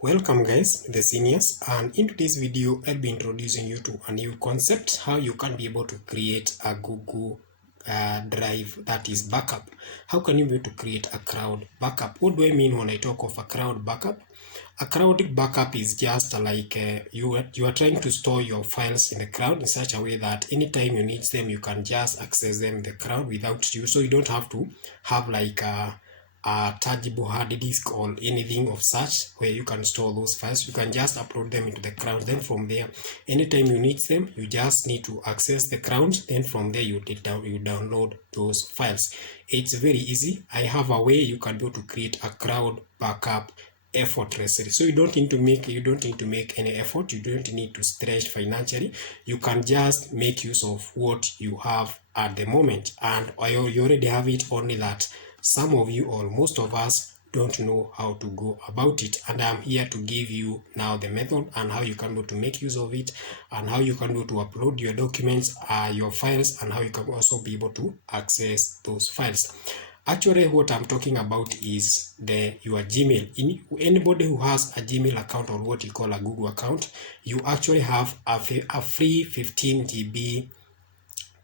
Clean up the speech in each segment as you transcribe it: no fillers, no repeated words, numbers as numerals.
Welcome guys, the seniors, and in today's video I'll be introducing you to a new concept, how you can be able to create a Google Drive that is backup. How can you be able to create a cloud backup? What do I mean when I talk of a cloud backup? A cloud backup is just like you are trying to store your files in the cloud in such a way that anytime you need them, you can just access them in the cloud without you. So you don't have to have like a tangible hard disk or anything of such where you can store those files. You can just upload them into the cloud. Then from there, anytime you need them, you just need to access the cloud. Then from there, you download those files. It's very easy. I have a way you can be able to create a cloud backup effortlessly. So you don't need to make any effort. You don't need to stretch financially. You can just make use of what you have at the moment, and you already have it, only that some of you or most of us don't know how to go about it, and I'm here to give you now the method and how you can go to make use of it, and how you can go to upload your documents, your files, and how you can also be able to access those files. Actually, what I'm talking about is your Gmail. Anybody who has a Gmail account or what you call a Google account, you actually have a free 15 GB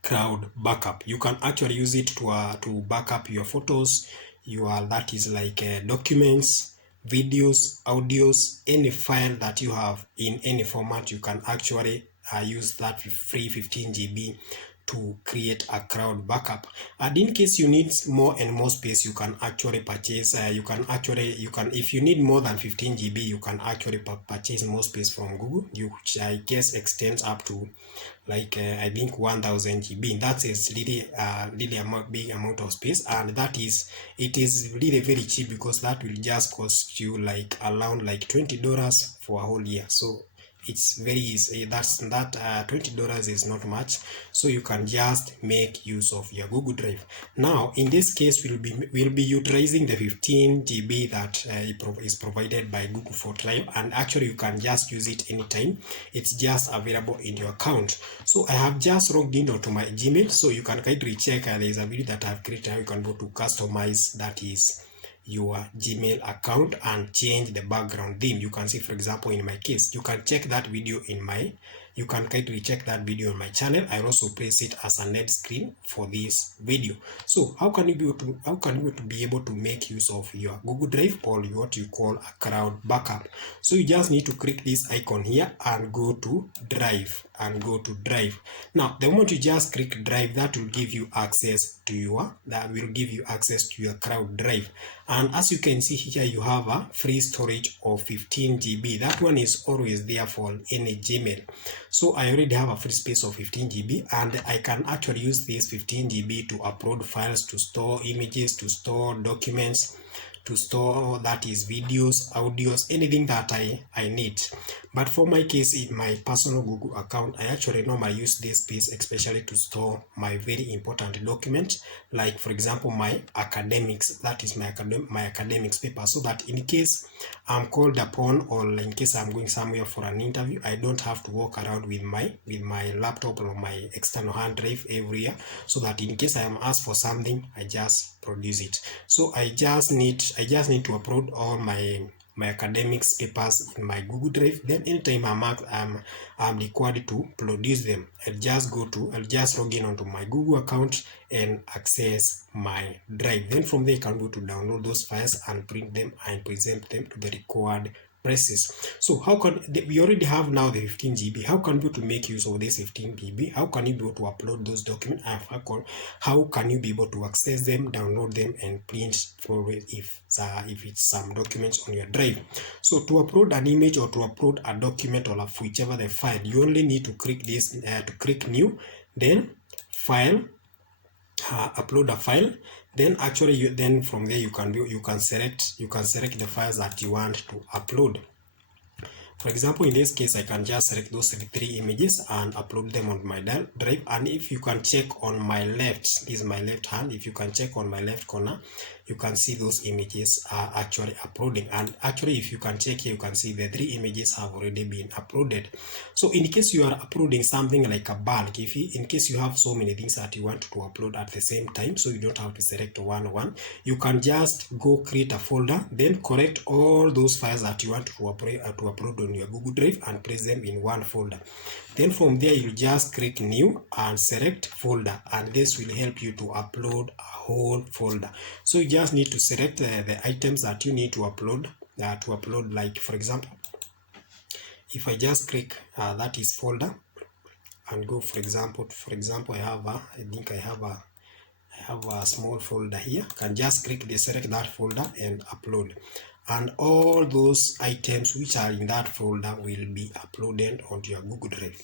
cloud backup. You can actually use it to back up your photos, that is like documents, videos, audios, any file that you have in any format. You can actually use that free 15 GB to create a cloud backup. And in case you need more and more space, you can actually purchase if you need more than 15 GB, you can actually purchase more space from Google, which I guess extends up to like I think 1000 GB. That is really a big amount of space, and it is really very cheap, because that will just cost you like around like $20 for a whole year. So it's very easy. $20 is not much, so you can just make use of your Google Drive. Now in this case, we'll be utilizing the 15 GB that is provided by Google for Drive, and actually you can just use it anytime. It's just available in your account. So I have just logged in to my Gmail, so you can kindly check. There is a video that I've created how you can go to customize, that is your Gmail account, and change the background theme. You can see, for example, in my case, you can check that video you can kindly check that video on my channel. I also place it as a net screen for this video. So how can you be able to make use of your Google Drive, or what you call a cloud backup? So you just need to click this icon here and go to Drive, Now the moment you just click Drive, that will give you access to your cloud drive. And as you can see here, you have a free storage of 15 GB. That one is always there for any Gmail. So I already have a free space of 15 GB, and I can actually use this 15 GB to upload files, to store images, to store documents, to store, that is, videos, audios, anything that I need. But for my case, in my personal Google account, I actually normally use this space especially to store my very important document, like for example my academics, that is my academics paper, so that in case I'm called upon, or in case I'm going somewhere for an interview, I don't have to walk around with my laptop or my external hard drive everywhere, so that in case I am asked for something, I just produce it. So I just need to upload all my academics papers in my Google Drive. Then anytime I'm required to produce them, I'll just log in onto my Google account and access my drive. Then from there, you can go to download those files and print them and present them to the required places. So we already have now the 15 GB. How can you to make use of this 15 GB? How can you be able to upload those documents? How can you be able to access them, download them, and print for it if it's some documents on your drive? So to upload an image, or to upload a document, or whichever the file, you only need to click this to click new, then file, upload a file. Then actually then from there you can select the files that you want to upload. For example, in this case, I can just select those 3 images and upload them on my drive. And if you can check on my left, this is my left hand, if you can check on my left corner, you can see those images are actually uploading. And actually, if you can check here, you can see the 3 images have already been uploaded. So in case you are uploading something like a bulk, in case you have so many things that you want to upload at the same time, so you don't have to select one, you can just go create a folder, then correct all those files that you want to upload on your Google Drive and place them in one folder. Then from there, you just click new and select folder, and this will help you to upload a whole folder. So you just need to select the items that you need to upload, like for example, if I just click that is folder and go, for example, I have a small folder here. I can just select that folder and upload, and all those items which are in that folder will be uploaded onto your Google Drive.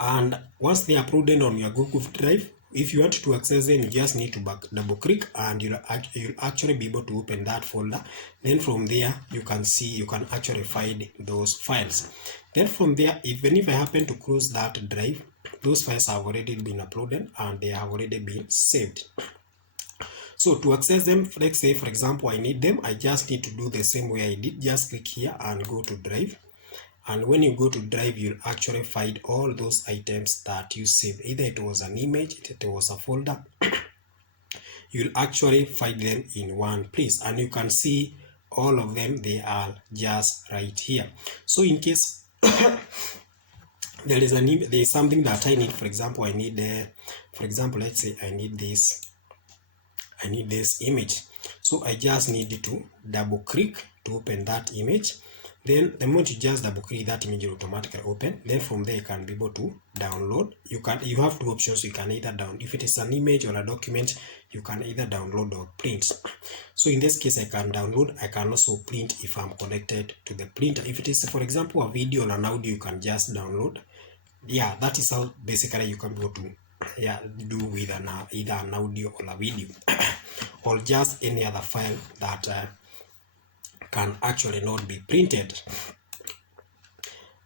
And once they are uploaded on your Google Drive, if you want to access them, you just need to double click and you'll actually be able to open that folder. Then from there, you can actually find those files. Then from there, even if I happen to close that drive, those files have already been uploaded and they have already been saved. So to access them, let's say for example I need them, I just need to do the same way I did. Just click here and go to Drive. And when you go to Drive, you'll actually find all those items that you saved. Either it was an image, it was a folder. You'll actually find them in one place, and you can see all of them. They are just right here. So in case there is something that I need, for example, I need let's say I need this image. So I just need to double click to open that image. Then the moment you just double click, that image will automatically open. Then from there you can be able to download. You have two options. You can either download, if it is an image or a document, you can either download or print. So in this case I can download. I can also print if I'm connected to the printer. If it is, for example, a video or an audio, you can just download. Yeah, that is how basically you can go to do with either an audio or a video or just any other file that can actually not be printed.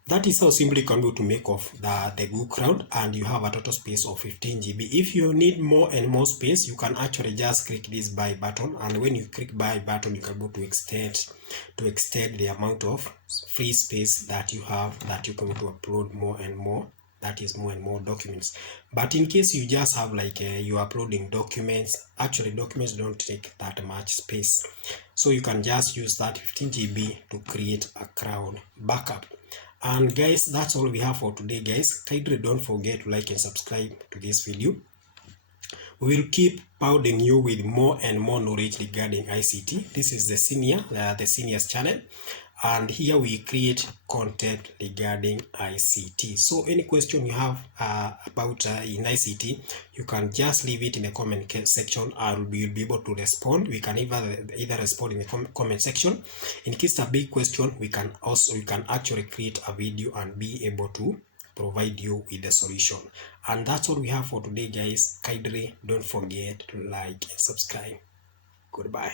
That is how simple you can be able to make of the Google Crowd, and you have a total space of 15 GB. If you need more and more space, you can actually just click this buy button, and when you click buy button, you can go to extend the amount of free space that you have, that you can go to upload more and more. That is more and more documents. But in case you just have like you're uploading documents, actually documents don't take that much space. So you can just use that 15 GB to create a crowd backup. And guys, that's all we have for today, guys. Kindly don't forget to like and subscribe to this video. We will keep pounding you with more and more knowledge regarding ICT. This is the seniors channel, and here we create content regarding ICT. So any question you have about in ICT, you can just leave it in the comment section, and we'll be able to respond. We can either respond in the comment section. In case it's a big question, we can actually create a video and be able to provide you with the solution. And that's all we have for today, guys. Kindly don't forget to like and subscribe. Goodbye.